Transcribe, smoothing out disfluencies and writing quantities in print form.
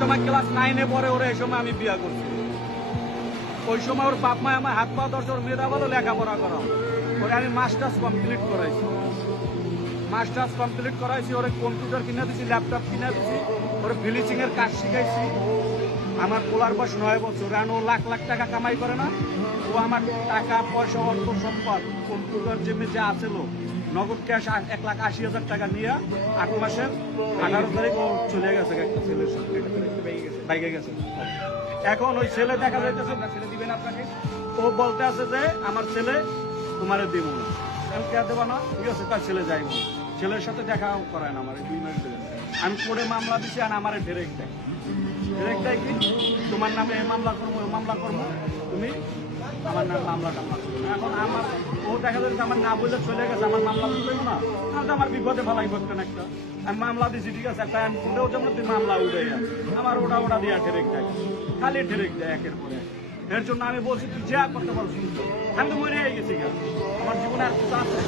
সময় ক্লাস 9-এ পরে ওরা এই সময় আমি বিয়া করছি। ওই সময় ওর বাপ মা আমার হাত পা ধরছে, ওর মেয়েরা বলো লেখাপড়া করা, ওরে আমি মাস্টার্স কমপ্লিট করাইছি। ওরে কম্পিউটার কিনে দিছি, ল্যাপটপ কিনে দিছি, ওরে ফিনিশিং এর কাজ শিখাইছি। আমার পোলার বয়স 9 বছর, ও লাখ লাখ টাকা কামাই করে না, ও আমার টাকা পয়সা অর্থ সম্পদ কম্পিউটার জিমে যা আছিল নগদ ক্যাশ 1,80,000 টাকা নিয়ে 8 মাসের 18 তারিখ ও চলে গেছে একটা ছেলের সাথে, বাইকে গেছে। এখন ওই ছেলে দেখা যাইতেছে ছেলে দিবেন আপনাকে, ও বলতে আছে যে আমার ছেলে তোমারে দিব না। আমি কে দেবো না, ঠিক আছে তার ছেলে যাইব, ছেলের সাথে দেখা করায় না আমার 2 মাস ধরে। আমি কোর্টে মামলা দিছি আর আমার ডিরেক্ট দেয় কি তোমার নামে এই মামলা করবো, ওই মামলা করবো, তুমি আমার নামে মামলা টামলা করবো না। এখন আমার ও দেখা যাচ্ছে আমার না বললে চলে গেছে, আমার মামলা দিতে না, তাহলে আমার বিপদে ফেলাই করতেন একটা। আমি মামলা দিছি, ঠিক আছে, একটা আমি কোর্টেও যেমন তুই মামলা উঠে আমার ওটা দিয়ে ডিরেক্ট দেয়, খালি ডিরেক্ট দেয় একের পরে। এর জন্য আমি বলছি তুই যা করতে পারো, আমি তো মরে গেছি, আমার জীবনে আর কিছু আছে।